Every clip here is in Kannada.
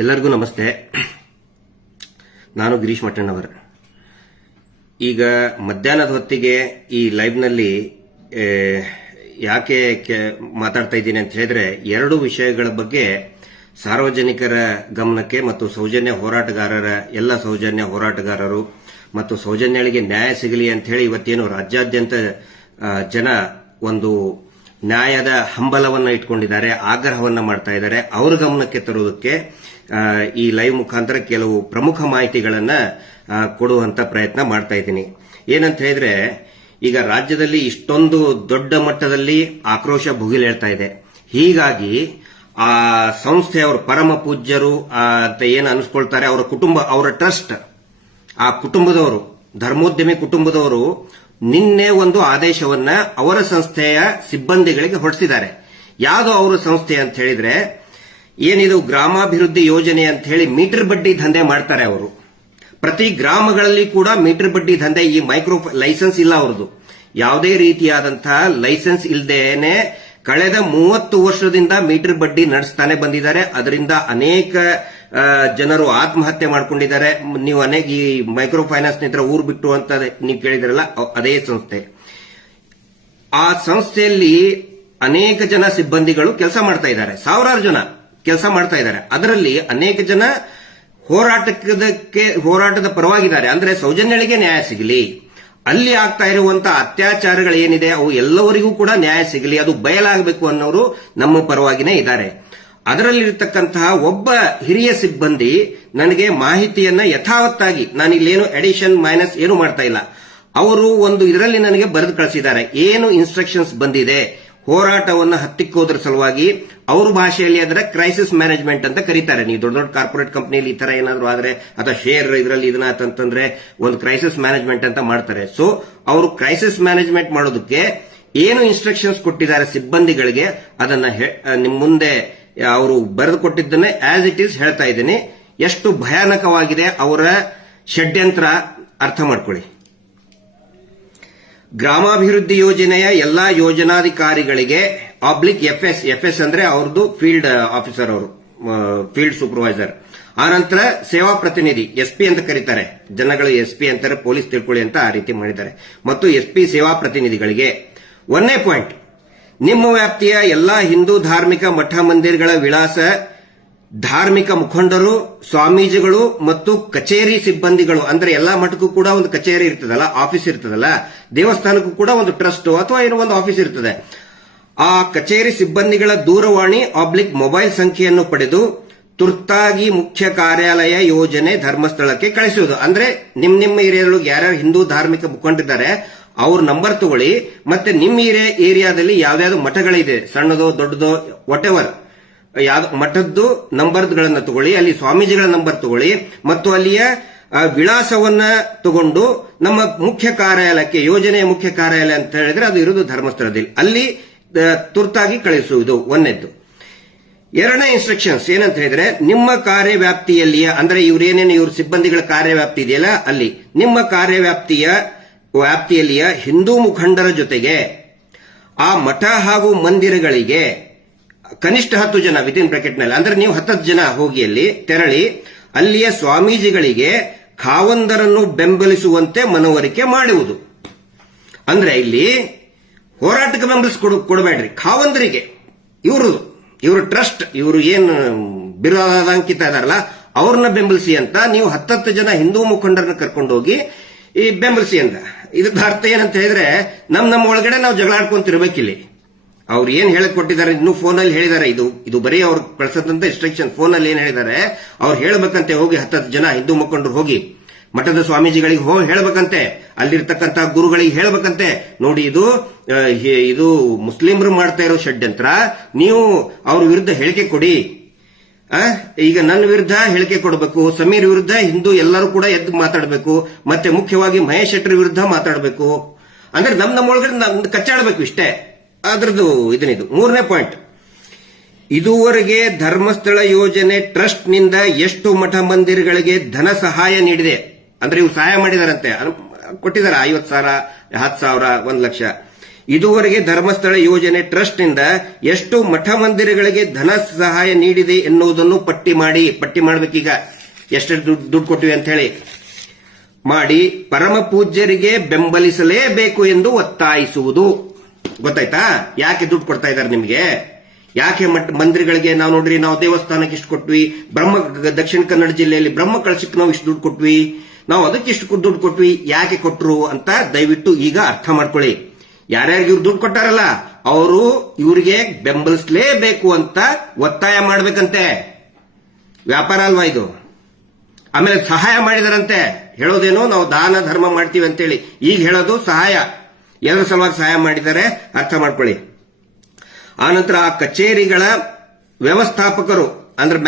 ಎಲ್ಲರಿಗೂ ನಮಸ್ತೆ. ನಾನು ಗಿರೀಶ್ ಮಠಣ್ಣವರ್. ಈಗ ಮಧ್ಯಾಹ್ನದ ಹೊತ್ತಿಗೆ ಈ ಲೈವ್ನಲ್ಲಿ ಯಾಕೆ ಮಾತಾಡ್ತಾ ಇದ್ದೀನಿ ಅಂತ ಹೇಳಿದ್ರೆ, ಎರಡು ವಿಷಯಗಳ ಬಗ್ಗೆ ಸಾರ್ವಜನಿಕರ ಗಮನಕ್ಕೆ ಮತ್ತು ಸೌಜನ್ಯ ಹೋರಾಟಗಾರರ ಎಲ್ಲ ಸೌಜನ್ಯ ಹೋರಾಟಗಾರರು ಮತ್ತು ಸೌಜನ್ಯಗಳಿಗೆ ನ್ಯಾಯ ಸಿಗಲಿ ಅಂತ ಹೇಳಿ ಇವತ್ತೇನು ರಾಜ್ಯಾದ್ಯಂತ ಜನ ಒಂದು ನ್ಯಾಯದ ಹಂಬಲವನ್ನ ಇಟ್ಕೊಂಡಿದ್ದಾರೆ, ಆಗ್ರಹವನ್ನ ಮಾಡ್ತಾ ಇದ್ದಾರೆ. ಅವರ ಗಮನಕ್ಕೆ ತರುವುದಕ್ಕೆ ಈ ಲೈವ್ ಮುಖಾಂತರ ಕೆಲವು ಪ್ರಮುಖ ಮಾಹಿತಿಗಳನ್ನ ಕೊಡುವಂತ ಪ್ರಯತ್ನ ಮಾಡ್ತಾ ಇದ್ದೀನಿ. ಏನಂತ ಹೇಳಿದ್ರೆ, ಈಗ ರಾಜ್ಯದಲ್ಲಿ ಇಷ್ಟೊಂದು ದೊಡ್ಡ ಮಟ್ಟದಲ್ಲಿ ಆಕ್ರೋಶ ಭುಗಿಲೇಳ್ತಾ ಇದೆ. ಹೀಗಾಗಿ ಆ ಸಂಸ್ಥೆಯವರು ಪರಮ ಪೂಜ್ಯರು ಅಂತ ಏನು ಅನಿಸ್ಕೊಳ್ತಾರೆ, ಅವರ ಕುಟುಂಬ, ಅವರ ಟ್ರಸ್ಟ್, ಆ ಕುಟುಂಬದವರು, ಧರ್ಮೋದ್ಯಮಿ ಕುಟುಂಬದವರು ನಿನ್ನೆ ಒಂದು ಆದೇಶವನ್ನ ಅವರ ಸಂಸ್ಥೆಯ ಸಿಬ್ಬಂದಿಗಳಿಗೆ ಹೊರಡಿಸಿದ್ದಾರೆ. ಯಾವುದು ಅವರ ಸಂಸ್ಥೆ ಅಂತ ಹೇಳಿದ್ರೆ, ಏನಿದು ಗ್ರಾಮಾಭಿವೃದ್ಧಿ ಯೋಜನೆ ಅಂತ ಹೇಳಿ ಮೀಟರ್ ಬಡ್ಡಿ ದಂಧೆ ಮಾಡ್ತಾರೆ ಅವರು. ಪ್ರತಿ ಗ್ರಾಮಗಳಲ್ಲಿ ಕೂಡ ಮೀಟರ್ ಬಡ್ಡಿ ದಂಧೆ. ಈ ಮೈಕ್ರೋ ಲೈಸೆನ್ಸ್ ಇಲ್ಲ ಅವರದು, ಯಾವುದೇ ರೀತಿಯಾದಂತಹ ಲೈಸೆನ್ಸ್ ಇಲ್ಲದೇನೆ ಕಳೆದ 30 ವರ್ಷದಿಂದ ಮೀಟರ್ ಬಡ್ಡಿ ನಡೆಸ್ತಾನೆ ಬಂದಿದ್ದಾರೆ. ಅದರಿಂದ ಅನೇಕ ಜನರು ಆತ್ಮಹತ್ಯೆ ಮಾಡ್ಕೊಂಡಿದ್ದಾರೆ. ನೀವು ಅನೇಕ ಈ ಮೈಕ್ರೋ ಫೈನಾನ್ಸ್ ನಿಂದ ಊರು ಬಿಟ್ಟು ಅಂತ ನೀವು ಕೇಳಿದ್ರಲ್ಲ, ಅದೇ ಸಂಸ್ಥೆ. ಆ ಸಂಸ್ಥೆಯಲ್ಲಿ ಅನೇಕ ಜನ ಸಿಬ್ಬಂದಿಗಳು ಕೆಲಸ ಮಾಡ್ತಾ ಇದ್ದಾರೆ, ಸಾವಿರಾರು ಜನ ಕೆಲಸ ಮಾಡ್ತಾ ಇದ್ದಾರೆ. ಅದರಲ್ಲಿ ಅನೇಕ ಜನ ಹೋರಾಟದ ಪರವಾಗಿದ್ದಾರೆ. ಅಂದ್ರೆ ಸೌಜನ್ಯಗಳಿಗೆ ನ್ಯಾಯ ಸಿಗಲಿ, ಅಲ್ಲಿ ಆಗ್ತಾ ಇರುವಂತಹ ಅತ್ಯಾಚಾರಗಳು ಏನಿದೆ ಅವು ಎಲ್ಲವರಿಗೂ ಕೂಡ ನ್ಯಾಯ ಸಿಗಲಿ, ಅದು ಬಯಲಾಗಬೇಕು ಅನ್ನೋರು ನಮ್ಮ ಪರವಾಗಿನೇ ಇದ್ದಾರೆ. ಅದರಲ್ಲಿರತಕ್ಕಂತಹ ಒಬ್ಬ ಹಿರಿಯ ಸಿಬ್ಬಂದಿ ನನಗೆ ಮಾಹಿತಿಯನ್ನ ಯಥಾವತ್ತಾಗಿ, ನಾನಿಲ್ಲೇನು ಎಡಿಷನ್ ಮೈನಸ್ ಏನು ಮಾಡ್ತಾ ಇಲ್ಲ, ಅವರು ಒಂದು ಇದರಲ್ಲಿ ನನಗೆ ಬರೆದು ಕಳಿಸಿದ್ದಾರೆ. ಏನು ಇನ್ಸ್ಟ್ರಕ್ಷನ್ಸ್ ಬಂದಿದೆ ಹೋರಾಟವನ್ನು ಹತ್ತಿಕ್ಕೋದ್ರ ಸಲುವಾಗಿ, ಅವ್ರ ಭಾಷೆಯಲ್ಲಿ ಅದರ ಕ್ರೈಸಿಸ್ ಮ್ಯಾನೇಜ್ಮೆಂಟ್ ಅಂತ ಕರೀತಾರೆ. ನೀವು ದೊಡ್ಡ ದೊಡ್ಡ ಕಾರ್ಪೊರೇಟ್ ಕಂಪನಿಯಲ್ಲಿ ಈ ತರ ಏನಾದ್ರು ಆದ್ರೆ ಅಥವಾ ಶೇರ್ ಇದರಲ್ಲಿ ಇದನ್ನ ಅಂತಂದ್ರೆ ಒಂದು ಕ್ರೈಸಿಸ್ ಮ್ಯಾನೇಜ್ಮೆಂಟ್ ಅಂತ ಮಾಡ್ತಾರೆ. ಸೊ ಅವರು ಕ್ರೈಸಿಸ್ ಮ್ಯಾನೇಜ್ಮೆಂಟ್ ಮಾಡೋದಕ್ಕೆ ಏನು ಇನ್ಸ್ಟ್ರಕ್ಷನ್ಸ್ ಕೊಟ್ಟಿದ್ದಾರೆ ಸಿಬ್ಬಂದಿಗಳಿಗೆ, ಅದನ್ನ ನಿಮ್ ಮುಂದೆ ಅವರು ಬರೆದು ಕೊಟ್ಟಿದ್ದನ್ನೇ ಆಸ್ ಇಟ್ ಈಸ್ ಹೇಳ್ತಾ ಇದ್ದೀನಿ. ಎಷ್ಟು ಭಯಾನಕವಾಗಿದೆ ಅವರ ಷಡ್ಯಂತ್ರ ಅರ್ಥ ಮಾಡ್ಕೊಳ್ಳಿ. ಗ್ರಾಮಾಭಿವೃದ್ಧಿ ಯೋಜನೆಯ ಎಲ್ಲಾ ಯೋಜನಾಧಿಕಾರಿಗಳಿಗೆ ಎಫ್ಎಸ್ ಅಂದ್ರೆ ಅವ್ರದ್ದು ಫೀಲ್ಡ್ ಆಫೀಸರ್, ಅವರು ಫೀಲ್ಡ್ ಸೂಪರ್ವೈಸರ್, ಆನಂತರ ಸೇವಾ ಪ್ರತಿನಿಧಿ ಎಸ್ಪಿ ಅಂತ ಕರೀತಾರೆ, ಜನಗಳು ಎಸ್ಪಿ ಅಂತಾರೆ, ಪೊಲೀಸ್ ತಿಳ್ಕೊಳ್ಳಿ ಅಂತ ಆ ರೀತಿ ಮಾಡಿದ್ದಾರೆ. ಮತ್ತು ಎಸ್ಪಿ ಸೇವಾ ಪ್ರತಿನಿಧಿಗಳಿಗೆ 1ನೇ ಪಾಯಿಂಟ್, ನಿಮ್ಮ ವ್ಯಾಪ್ತಿಯ ಎಲ್ಲಾ ಹಿಂದೂ ಧಾರ್ಮಿಕ ಮಠ ಮಂದಿರಗಳ ವಿಳಾಸ, ಧಾರ್ಮಿಕ ಮುಖಂಡರು, ಸ್ವಾಮೀಜಿಗಳು ಮತ್ತು ಕಚೇರಿ ಸಿಬ್ಬಂದಿಗಳು, ಅಂದ್ರೆ ಎಲ್ಲಾ ಮಠಕ್ಕೂ ಕೂಡ ಒಂದು ಕಚೇರಿ ಇರ್ತದಲ್ಲ, ಆಫೀಸ್ ಇರ್ತದಲ್ಲ, ದೇವಸ್ಥಾನಕ್ಕೂ ಕೂಡ ಒಂದು ಟ್ರಸ್ಟ್ ಅಥವಾ ಏನೋ ಒಂದು ಆಫೀಸ್ ಇರ್ತದೆ. ಆ ಕಚೇರಿ ಸಿಬ್ಬಂದಿಗಳ ದೂರವಾಣಿ ಮೊಬೈಲ್ ಸಂಖ್ಯೆಯನ್ನು ಪಡೆದು ತುರ್ತಾಗಿ ಮುಖ್ಯ ಕಾರ್ಯಾಲಯ ಯೋಜನೆ ಧರ್ಮಸ್ಥಳಕ್ಕೆ ಕಳಿಸುವುದು. ಅಂದ್ರೆ ನಿಮ್ಮ ಏರಿಯಾದೊಳಗೆ ಯಾರ್ಯಾರು ಹಿಂದೂ ಧಾರ್ಮಿಕ ಮುಖಂಡರಿದ್ದಾರೆ ಅವ್ರ ನಂಬರ್ ತಗೊಳ್ಳಿ, ಮತ್ತೆ ನಿಮ್ಮ ಏರಿಯಾದಲ್ಲಿ ಯಾವ್ಯಾವ್ದು ಮಠಗಳಿದೆ, ಸಣ್ಣದೋ ದೊಡ್ಡದೋ ವಾಟ್ ಎವರ್, ಯಾವ್ದು ಮಠದ್ದು ನಂಬರ್ಗಳನ್ನ ತಗೊಳ್ಳಿ, ಅಲ್ಲಿ ಸ್ವಾಮೀಜಿಗಳ ನಂಬರ್ ತಗೊಳ್ಳಿ, ಮತ್ತು ಅಲ್ಲಿಯ ವಿಳಾಸವನ್ನ ತಗೊಂಡು ನಮ್ಮ ಮುಖ್ಯ ಕಾರ್ಯಾಲಯಕ್ಕೆ, ಯೋಜನೆಯ ಮುಖ್ಯ ಕಾರ್ಯಾಲಯ ಅಂತ ಹೇಳಿದ್ರೆ ಅದು ಇರುವುದು ಧರ್ಮಸ್ಥಳದಲ್ಲಿ, ಅಲ್ಲಿ ತುರ್ತಾಗಿ ಕಳಿಸುವುದು 1ನೇದ್ದು. 2ನೇ ಇನ್ಸ್ಟ್ರಕ್ಷನ್ಸ್ ಏನಂತ ಹೇಳಿದ್ರೆ, ನಿಮ್ಮ ಕಾರ್ಯವ್ಯಾಪ್ತಿಯಲ್ಲಿಯ, ಅಂದ್ರೆ ಇವ್ರ ಸಿಬ್ಬಂದಿಗಳ ಕಾರ್ಯವ್ಯಾಪ್ತಿ ಇದೆಯಲ್ಲ, ಅಲ್ಲಿ ನಿಮ್ಮ ವ್ಯಾಪ್ತಿಯಲ್ಲಿಯ ಹಿಂದೂ ಮುಖಂಡರ ಜೊತೆಗೆ ಆ ಮಠ ಹಾಗೂ ಮಂದಿರಗಳಿಗೆ ಕನಿಷ್ಠ 10 ಜನ ವಿದಿನ್ ಬ್ರಾಕೆಟ್ನಲ್ಲಿ, ಅಂದ್ರೆ ನೀವು 10 ಜನ ಹೋಗಿ ಅಲ್ಲಿ ತೆರಳಿ ಅಲ್ಲಿಯ ಸ್ವಾಮೀಜಿಗಳಿಗೆ ಖಾವಂದರನ್ನು ಬೆಂಬಲಿಸುವಂತೆ ಮನವರಿಕೆ ಮಾಡುವುದು. ಅಂದ್ರೆ ಇಲ್ಲಿ ಹೋರಾಟಕ್ಕೆ ಕೊಡಬೇಡ್ರಿ, ಖಾವಂದರಿಗೆ, ಇವರು ಟ್ರಸ್ಟ್, ಇವರು ಏನು ಬಿರುದಾಂಕಿತ ಇದಾರಲ್ಲ ಅವ್ರನ್ನ ಬೆಂಬಲಿಸಿ ಅಂತ ನೀವು 10 ಜನ ಹಿಂದೂ ಮುಖಂಡರನ್ನ ಕರ್ಕೊಂಡೋಗಿ ಈ ಬೆಂಬಲಿಸಿ ಅಂತ. ಇದ್ರ ಅರ್ಥ ಏನಂತ ಹೇಳಿದ್ರೆ, ನಮ್ಮ ಒಳಗಡೆ ನಾವು ಜಗಳಾಡ್ಕೊಂತಿರ್ಬೇಕಿಲ್ಲಿ. ಅವ್ರು ಏನ್ ಹೇಳಕ್ ಕೊಟ್ಟಿದ್ದಾರೆ, ಇನ್ನು ಫೋನಲ್ಲಿ ಹೇಳಿದ್ದಾರೆ, ಇದು ಬರೀ ಅವ್ರು ಕಳಿಸದಂತ ಇನ್ಸ್ಟ್ರಕ್ಷನ್. ಫೋನಲ್ಲಿ ಏನ್ ಹೇಳಿದ್ದಾರೆ, ಅವ್ರು ಹೇಳಬೇಕಂತೆ, ಹೋಗಿ 10 ಜನ ಹಿಂದೂ ಮುಖಂಡರು ಹೋಗಿ ಮಠದ ಸ್ವಾಮೀಜಿಗಳಿಗೆ ಹೋಗಿ ಹೇಳಬೇಕಂತೆ, ಅಲ್ಲಿರ್ತಕ್ಕಂಥ ಗುರುಗಳಿಗೆ ಹೇಳಬೇಕಂತೆ, ನೋಡಿ ಇದು ಮುಸ್ಲಿಮರು ಮಾಡ್ತಾ ಇರೋ ಷಡ್ಯಂತ್ರ, ನೀವು ಅವ್ರ ವಿರುದ್ಧ ಹೇಳಿಕೆ ಕೊಡಿ. ಈಗ ನನ್ನ ವಿರುದ್ಧ ಹೇಳಿಕೆ ಕೊಡಬೇಕು, ಸಮೀರ್ ವಿರುದ್ಧ ಹಿಂದೂ ಎಲ್ಲರೂ ಕೂಡ ಎದ್ದು ಮಾತಾಡಬೇಕು, ಮತ್ತೆ ಮುಖ್ಯವಾಗಿ ಮಹೇಶ್ ಶೆಟ್ಟರ್ ವಿರುದ್ಧ ಮಾತಾಡಬೇಕು. ಅಂದ್ರೆ ನಮ್ಮ ಒಳಗಡೆ ಕಚ್ಚಾಡಬೇಕು, ಇಷ್ಟೇ ಅದ್ರದ್ದು ಇದನ್ನಿದು. 3ನೇ ಪಾಯಿಂಟ್, ಇದುವರೆಗೆ ಧರ್ಮಸ್ಥಳ ಯೋಜನೆ ಟ್ರಸ್ಟ್ ನಿಂದ ಎಷ್ಟು ಮಠ ಮಂದಿರಗಳಿಗೆ ಧನ ಸಹಾಯ ನೀಡಿದೆ, ಅಂದ್ರೆ ಇವು ಸಹಾಯ ಮಾಡಿದಾರಂತೆ, ಕೊಟ್ಟಿದ್ದಾರೆ 50,000, 10,000, 1 ಲಕ್ಷ. ಇದುವರೆಗೆ ಧರ್ಮಸ್ಥಳ ಯೋಜನೆ ಟ್ರಸ್ಟ್ ನಿಂದ ಎಷ್ಟು ಮಠ ಮಂದಿರಗಳಿಗೆ ಧನ ಸಹಾಯ ನೀಡಿದೆ ಎನ್ನುವುದನ್ನು ಪಟ್ಟಿ ಮಾಡಬೇಕೀಗ. ಎಷ್ಟು ದುಡ್ಡು ಕೊಟ್ಟಿವೆ ಅಂತ ಹೇಳಿ ಮಾಡಿ ಪರಮ ಪೂಜ್ಯರಿಗೆ ಬೆಂಬಲಿಸಲೇಬೇಕು ಎಂದು ಒತ್ತಾಯಿಸುವುದು. ಗೊತ್ತಾಯ್ತಾ ಯಾಕೆ ದುಡ್ಡು ಕೊಡ್ತಾ ಇದ್ದಾರೆ ನಿಮಗೆ? ಯಾಕೆ ಮಂದಿರಗಳಿಗೆ ನಾವು ನೋಡ್ರಿ, ನಾವು ದೇವಸ್ಥಾನಕ್ಕೆ ಇಷ್ಟು ಕೊಟ್ವಿ, ದಕ್ಷಿಣ ಕನ್ನಡ ಜಿಲ್ಲೆಯಲ್ಲಿ ಬ್ರಹ್ಮ ಕಳಶಕ್ಕೆ ನಾವು ಇಷ್ಟು ದುಡ್ಡು ಕೊಟ್ವಿ, ನಾವು ಅದಕ್ಕೆ ಇಷ್ಟು ದುಡ್ಡು ಕೊಟ್ವಿ, ಯಾಕೆ ಕೊಟ್ರು ಅಂತ ದಯವಿಟ್ಟು ಈಗ ಅರ್ಥ ಮಾಡ್ಕೊಳ್ಳಿ. ಯಾರ್ಯಾರಿಗೆ ಇವ್ರು ದುಡ್ಡು ಕೊಟ್ಟಾರಲ್ಲ ಅವರು ಇವರಿಗೆ ಬೆಂಬಲಿಸಲೇಬೇಕು ಅಂತ ಒತ್ತಾಯ ಮಾಡ್ಬೇಕಂತೆ. ವ್ಯಾಪಾರ ಅಲ್ವಾ ಇದು? ಆಮೇಲೆ ಸಹಾಯ ಮಾಡಿದಾರಂತೆ. ಹೇಳೋದೇನು ನಾವು ದಾನ ಧರ್ಮ ಮಾಡ್ತೀವಿ ಅಂತೇಳಿ, ಈಗ ಹೇಳೋದು ಸಹಾಯ. ಎಲ್ಲರ ಸಲುವಾಗಿ ಸಹಾಯ ಮಾಡಿದ್ದಾರೆ, ಅರ್ಥ ಮಾಡ್ಕೊಳ್ಳಿ. ಆನಂತರ ಆ ಕಚೇರಿಗಳ ವ್ಯವಸ್ಥಾಪಕರು ಅಂದ್ರೆ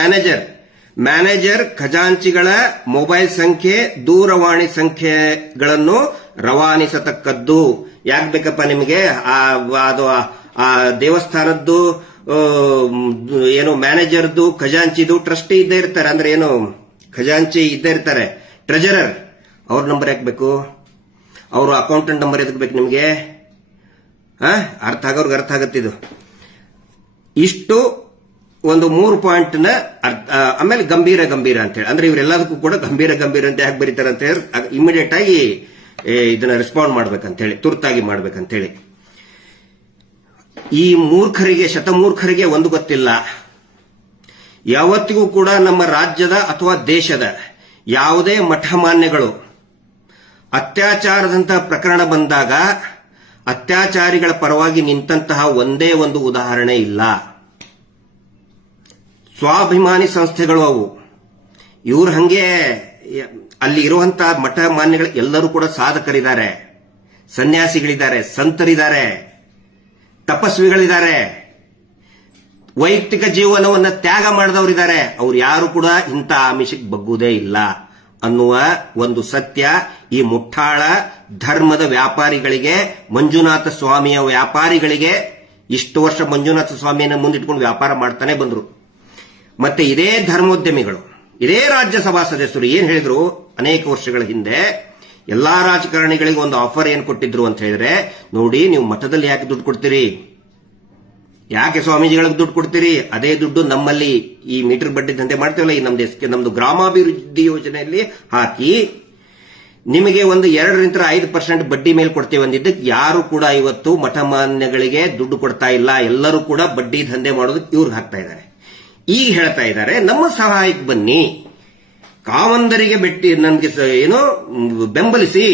ಮ್ಯಾನೇಜರ್ ಖಜಾಂಚಿಗಳ ಮೊಬೈಲ್ ಸಂಖ್ಯೆ, ದೂರವಾಣಿ ಸಂಖ್ಯೆಗಳನ್ನು ರವಾನಿಸತಕ್ಕದ್ದು. ಯಾಕೆ ಬೇಕಪ್ಪ ನಿಮಗೆ? ಅದು ಆ ದೇವಸ್ಥಾನದ್ದು ಏನು ಮ್ಯಾನೇಜರ್ದು, ಖಜಾಂಚಿದು, ಟ್ರಸ್ಟಿ ಇದ್ದೇ ಇರ್ತಾರೆ. ಅಂದ್ರೆ ಏನು ಖಜಾಂಚಿ ಇದ್ದೇ ಇರ್ತಾರೆ, ಟ್ರೆಜರರ್. ಅವ್ರ ನಂಬರ್ ಯಾಕೆ ಬೇಕು? ಅವರು ಅಕೌಂಟೆಂಟ್ ನಂಬರ್ ಎದಕ್ಕೆ ಬೇಕು ನಿಮಗೆ? ಅರ್ಥ ಆಗೋರ್ಗೆ ಅರ್ಥ ಆಗತ್ತಿದು. ಇಷ್ಟು ಒಂದು 3 ಪಾಯಿಂಟ್ ನ ಆಮೇಲೆ ಗಂಭೀರ ಅಂತ ಹೇಳಿ, ಅಂದ್ರೆ ಇವರೆಲ್ಲದಕ್ಕೂ ಕೂಡ ಗಂಭೀರ ಅಂತ ಯಾಕೆ ಬರೀತಾರೆ ಅಂತ ಹೇಳಿ ಇಮಿಡಿಯೇಟ್ ಆಗಿ ಇದನ್ನ ರೆಸ್ಪಾಂಡ್ ಮಾಡ್ಬೇಕಂತ ಹೇಳಿ, ತುರ್ತಾಗಿ ಮಾಡ್ಬೇಕಂತ ಹೇಳಿ. ಈ ಶತಮೂರ್ಖರಿಗೆ ಒಂದು ಗೊತ್ತಿಲ್ಲ. ಯಾವತ್ತಿಗೂ ಕೂಡ ನಮ್ಮ ರಾಜ್ಯದ ಅಥವಾ ದೇಶದ ಯಾವುದೇ ಮಠಮಾನ್ಯಗಳು ಅತ್ಯಾಚಾರದಂತಹ ಪ್ರಕರಣ ಬಂದಾಗ ಅತ್ಯಾಚಾರಿಗಳ ಪರವಾಗಿ ನಿಂತಹ ಒಂದೇ ಒಂದು ಉದಾಹರಣೆ ಇಲ್ಲ. ಸ್ವಾಭಿಮಾನಿ ಸಂಸ್ಥೆಗಳು ಅವು. ಇವ್ರು ಹಂಗೆ ಅಲ್ಲಿ ಇರುವಂತಹ ಮಠ ಮಾನ್ಯಗಳು ಎಲ್ಲರೂ ಕೂಡ ಸಾಧಕರಿದ್ದಾರೆ, ಸನ್ಯಾಸಿಗಳಿದ್ದಾರೆ, ಸಂತರಿದ್ದಾರೆ, ತಪಸ್ವಿಗಳಿದ್ದಾರೆ, ವೈಯಕ್ತಿಕ ಜೀವನವನ್ನು ತ್ಯಾಗ ಮಾಡಿದವರಿದ್ದಾರೆ. ಅವ್ರು ಯಾರು ಕೂಡ ಇಂಥ ಆಮಿಷಕ್ಕೆ ಬಗ್ಗುವುದೇ ಇಲ್ಲ ಅನ್ನುವ ಒಂದು ಸತ್ಯ ಈ ಮುಠಾಳ ಧರ್ಮದ ವ್ಯಾಪಾರಿಗಳಿಗೆ, ಮಂಜುನಾಥ ಸ್ವಾಮಿಯ ವ್ಯಾಪಾರಿಗಳಿಗೆ, ಇಷ್ಟು ವರ್ಷ ಮಂಜುನಾಥ ಸ್ವಾಮಿಯನ್ನು ಮುಂದಿಟ್ಕೊಂಡು ವ್ಯಾಪಾರ ಮಾಡ್ತಾನೆ ಬಂದ್ರು. ಮತ್ತೆ ಇದೇ ಧರ್ಮೋದ್ಯಮಿಗಳು, ಇದೇ ರಾಜ್ಯಸಭಾ ಸದಸ್ಯರು ಏನ್ ಹೇಳಿದ್ರು ಅನೇಕ ವರ್ಷಗಳ ಹಿಂದೆ, ಎಲ್ಲಾ ರಾಜಕಾರಣಿಗಳಿಗೆ ಒಂದು ಆಫರ್ ಏನ್ ಕೊಟ್ಟಿದ್ರು ಅಂತ ಹೇಳಿದ್ರೆ, ನೋಡಿ ನೀವು ಮಠದಲ್ಲಿ ಯಾಕೆ ದುಡ್ಡು ಕೊಡ್ತೀರಿ, ಯಾಕೆ ಸ್ವಾಮೀಜಿಗಳಿಗೆ ದುಡ್ಡು ಕೊಡ್ತೀರಿ, ಅದೇ ದುಡ್ಡು ನಮ್ಮಲ್ಲಿ ಈ ಮೀಟರ್ ಬಡ್ಡಿ ದಂಧೆ ಮಾಡ್ತೀವಲ್ಲ, ಈ ನಮ್ದು ಗ್ರಾಮಾಭಿವೃದ್ಧಿ ಯೋಜನೆಯಲ್ಲಿ ಹಾಕಿ ನಿಮಗೆ ಒಂದು 2-5% ಬಡ್ಡಿ ಮೇಲೆ ಕೊಡ್ತೇವೆ ಅಂದಿದ್ದಕ್ಕೆ ಯಾರು ಕೂಡ ಇವತ್ತು ಮಠ ಮಾನ್ಯಗಳಿಗೆ ದುಡ್ಡು ಕೊಡ್ತಾ ಇಲ್ಲ. ಎಲ್ಲರೂ ಕೂಡ ಬಡ್ಡಿ ದಂಧೆ ಮಾಡೋದಕ್ಕೆ ಇವ್ರಿಗೆ ಹಾಕ್ತಾ ಇದ್ದಾರೆ. ಈಗ ಹೇಳ್ತಾ ಇದ್ದಾರೆ ನಮ್ಮ ಸಹಾಯಕ್ಕೆ ಬನ್ನಿ, ಕಾವಂದರಿಗೆ ನನ್ಗೆ ಏನೋ ಬೆಂಬಲಿಸಿ.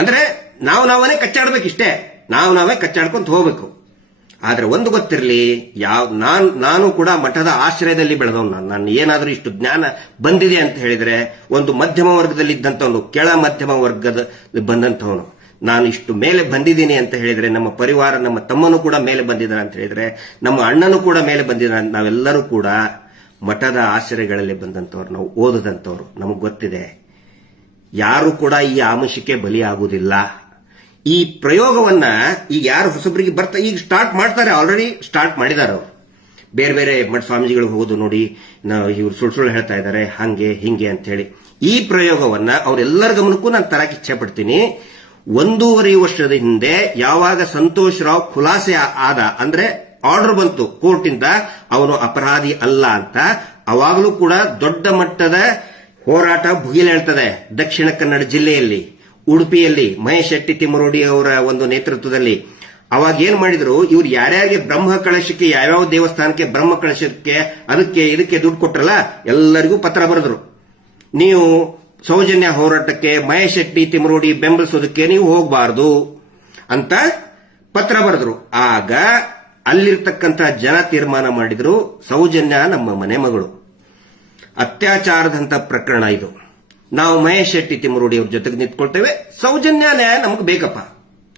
ಅಂದ್ರೆ ನಾವೇ ಕಚ್ಚಾಡ್ಬೇಕಿಷ್ಟೇ, ನಾವೇ ಕಚ್ಚಾಡ್ಕೊಂತ ಹೋಗ್ಬೇಕು. ಆದ್ರೆ ಒಂದು ಗೊತ್ತಿರಲಿ, ನಾನು ಕೂಡ ಮಠದ ಆಶ್ರಯದಲ್ಲಿ ಬೆಳೆದವನು. ನಾನು ಏನಾದ್ರೂ ಇಷ್ಟು ಜ್ಞಾನ ಬಂದಿದೆ ಅಂತ ಹೇಳಿದ್ರೆ ಒಂದು ಮಧ್ಯಮ ವರ್ಗದಲ್ಲಿ ಇದ್ದಂಥವನು, ಕೆಳ ಮಧ್ಯಮ ವರ್ಗದ ಬಂದಂಥವನು. ನಾನು ಇಷ್ಟು ಮೇಲೆ ಬಂದಿದ್ದೀನಿ ಅಂತ ಹೇಳಿದ್ರೆ, ನಮ್ಮ ಪರಿವಾರ, ನಮ್ಮ ತಮ್ಮನೂ ಕೂಡ ಮೇಲೆ ಬಂದಿದ್ದಾನೆ ಅಂತ ಹೇಳಿದ್ರೆ, ನಮ್ಮ ಅಣ್ಣನೂ ಕೂಡ ಮೇಲೆ ಬಂದಿದ್ದಾನೆ. ನಾವೆಲ್ಲರೂ ಕೂಡ ಮಠದ ಆಶ್ರಯಗಳಲ್ಲಿ ಬಂದಂಥವ್ರು, ನಾವು ಓದದಂಥವ್ರು, ನಮಗ್ ಗೊತ್ತಿದೆ. ಯಾರು ಕೂಡ ಈ ಆಮಿಷಕ್ಕೆ ಬಲಿಯಾಗುವುದಿಲ್ಲ. ಈ ಪ್ರಯೋಗವನ್ನ ಈಗ ಯಾರು ಹೊಸಬರಿಗೆ ಈಗ ಸ್ಟಾರ್ಟ್ ಮಾಡ್ತಾರೆ, ಆಲ್ರೆಡಿ ಸ್ಟಾರ್ಟ್ ಮಾಡಿದ್ದಾರೆ ಅವರು. ಬೇರೆ ಬೇರೆ ಮಠ ಸ್ವಾಮೀಜಿಗಳು ಹೋಗೋದು ನೋಡಿ, ಇವ್ರು ಸುಳ್ಳು ಹೇಳ್ತಾ ಇದ್ದಾರೆ, ಹಂಗೆ ಹಿಂಗೆ ಅಂತ ಹೇಳಿ. ಈ ಪ್ರಯೋಗವನ್ನ ಅವರೆಲ್ಲರ ಗಮನಕ್ಕೂ ನಾನು ತರಕ್ಕೆ ಇಚ್ಛೆ ಪಡ್ತೀನಿ. 1.5 ವರ್ಷದ ಹಿಂದೆ ಯಾವಾಗ ಸಂತೋಷ್ ರಾವ್ ಖುಲಾಸೆ ಆದ, ಅಂದ್ರೆ ಆರ್ಡರ್ ಬಂತು ಕೋರ್ಟ್ ಇಂದ ಅವನು ಅಪರಾಧಿ ಅಲ್ಲ ಅಂತ, ಅವಾಗಲೂ ಕೂಡ ದೊಡ್ಡ ಮಟ್ಟದ ಹೋರಾಟ ಭುಗಿಲೇಳ್ತದೆ. ದಕ್ಷಿಣ ಕನ್ನಡ ಜಿಲ್ಲೆಯಲ್ಲಿ, ಉಡುಪಿಯಲ್ಲಿ ಮಹೇಶ್ ಶೆಟ್ಟಿ ತಿಮ್ಮರೋಡಿ ಅವರ ಒಂದು ನೇತೃತ್ವದಲ್ಲಿ ಅವಾಗ ಏನ್ ಮಾಡಿದ್ರು, ಇವ್ರು ಯಾರ್ಯಾರಿಗೆ ಬ್ರಹ್ಮ ಕಳಶಕ್ಕೆ, ಯಾವ್ಯಾವ ದೇವಸ್ಥಾನಕ್ಕೆ ಬ್ರಹ್ಮ ಕಳಶಕ್ಕೆ ಇದಕ್ಕೆ ದುಡ್ಡು ಕೊಟ್ರಲ್ಲ ಎಲ್ಲರಿಗೂ ಪತ್ರ ಬರೆದ್ರು. ನೀವು ಸೌಜನ್ಯ ಹೋರಾಟಕ್ಕೆ ಮಹೇಶ್ ಶೆಟ್ಟಿ ತಿಮ್ಮರೋಡಿ ಬೆಂಬಲಿಸೋದಕ್ಕೆ ನೀವು ಹೋಗಬಾರದು ಅಂತ ಪತ್ರ ಬರೆದ್ರು. ಆಗ ಅಲ್ಲಿರ್ತಕ್ಕಂಥ ಜನ ತೀರ್ಮಾನ ಮಾಡಿದ್ರು, ಸೌಜನ್ಯ ನಮ್ಮ ಮನೆ ಮಗಳು, ಅತ್ಯಾಚಾರದಂತ ಪ್ರಕರಣ ಇದು, ನಾವು ಮಹೇಶ್ ಶೆಟ್ಟಿ ತಿಮ್ಮರೋಡಿ ಅವ್ರ ಜೊತೆಗೆ ನಿಂತ್ಕೊಳ್ತೇವೆ, ಸೌಜನ್ಯ ನ್ಯಾಯ ನಮಗೆ ಬೇಕಪ್ಪ,